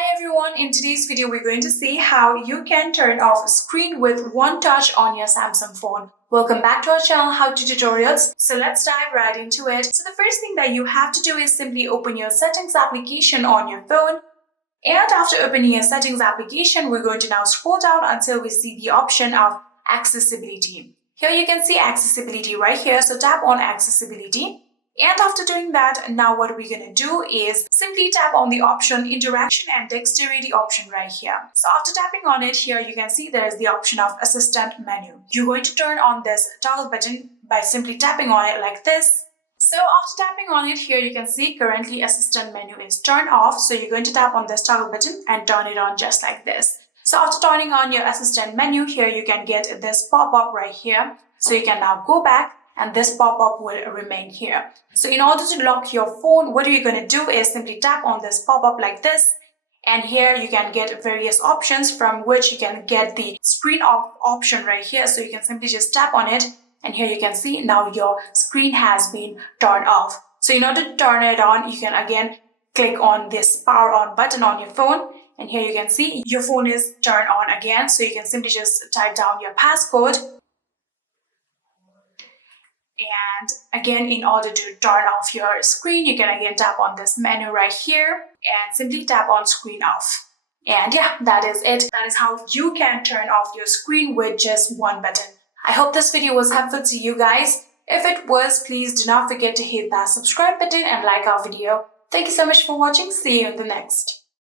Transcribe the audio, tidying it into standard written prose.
Hi everyone, in today's video we're going to see how you can turn off screen with one touch on your Samsung phone. Welcome back to our channel How To Tutorials. So let's dive right into it. So the first thing that you have to do is simply open your settings application on your phone. And after opening your settings application, we're going to now scroll down until we see the option of accessibility. Here you can see accessibility right here, so tap on accessibility. And after doing that, now what we're going to do is simply tap on the option interaction and dexterity option right here. So after tapping on it, here you can see there is the option of assistant menu. You're going to turn on this toggle button by simply tapping on it like this. So after tapping on it, here you can see currently assistant menu is turned off. So you're going to tap on this toggle button and turn it on just like this. So after turning on your assistant menu, here you can get this pop-up right here. So you can now go back and this pop-up will remain here. So in order to lock your phone, what you're going to do is simply tap on this pop-up like this. And here you can get various options from which you can get the screen off option right here. So you can simply just tap on it. And here you can see now your screen has been turned off. So in order to turn it on, you can again click on this power on button on your phone. And here you can see your phone is turned on again. So you can simply just type down your passcode. And again, in order to turn off your screen, you can again tap on this menu right here and simply tap on screen off. And yeah, that is it. That is how you can turn off your screen with just one button. I hope this video was helpful to you guys. If it was, please do not forget to hit that subscribe button and like our video. Thank you so much for watching. See you in the next.